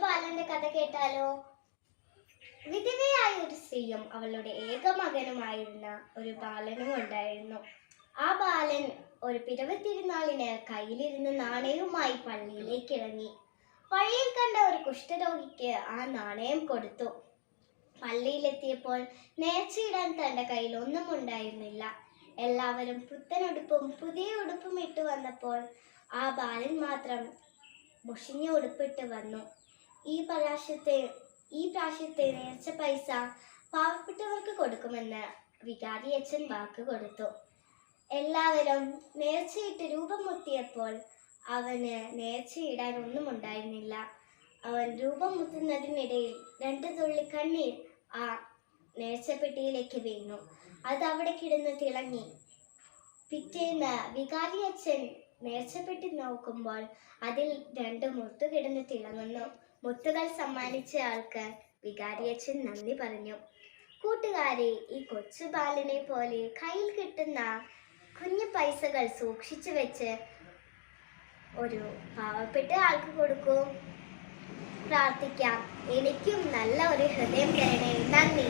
ബാലന്റെ കഥ കേട്ടാലോ? വിധവയായ ഒരു സ്ത്രീയും അവളുടെ ഏക മകനുമായിരുന്ന ഒരു ബാലനും ഉണ്ടായിരുന്നു. ആ ബാലൻ ഒരു പിറവി തിരുനാളിന് കയ്യിലിരുന്ന് നാണയവുമായി പള്ളിയിലേക്ക് ഇറങ്ങി. പള്ളിയിൽ കണ്ട ഒരു കുഷ്ഠരോഗിക്ക് ആ നാണയം കൊടുത്തു. പള്ളിയിലെത്തിയപ്പോൾ നേർച്ചയിടാൻ തന്റെ കയ്യിൽ ഒന്നും ഉണ്ടായിരുന്നില്ല. എല്ലാവരും പുത്തനുടുപ്പും പുതിയ ഉടുപ്പും ഇട്ടു വന്നപ്പോൾ ആ ബാലൻ മാത്രം മുഷിഞ്ഞ ഉടുപ്പിട്ട് വന്നു. ഈ പ്രാവശ്യത്തെ ഈ പ്രാവശ്യത്തെ നേർച്ച പൈസ പാവപ്പെട്ടവർക്ക് കൊടുക്കുമെന്ന് വികാരി അച്ഛൻ വാക്ക് കൊടുത്തു. എല്ലാവരും നേർച്ചയിട്ട് രൂപം മുത്തിയപ്പോൾ അവന് നേർച്ചയിടാൻ ഒന്നും ഉണ്ടായിരുന്നില്ല. അവൻ രൂപം മുത്തുന്നതിനിടയിൽ രണ്ട് തുള്ളി കണ്ണീർ ആ നേർച്ചപ്പെട്ടിയിലേക്ക് വീണു. അത് അവിടെ കിടന്ന് തിളങ്ങി. പിറ്റേന്ന് വികാരി അച്ഛൻ നേർച്ചപ്പെട്ടി നോക്കുമ്പോൾ അതിൽ രണ്ട് മുത്തു കിടന്ന് തിളങ്ങുന്നു. മുത്തുകൾ സമ്മാനിച്ച ആൾക്ക് വികാരിയച്ഛൻ നന്ദി പറഞ്ഞു. കൂട്ടുകാരെ ഈ കൊച്ചു ബാലനെ പോലെ കയ്യിൽ കിട്ടുന്ന കുഞ്ഞു പൈസകൾ സൂക്ഷിച്ചു വെച്ച് ഒരു പാവപ്പെട്ട ആൾക്ക് കൊടുക്കൂ. പ്രാർത്ഥിക്കാം. എനിക്കും നല്ല ഒരു ഹൃദയം തരണേ. നന്ദി.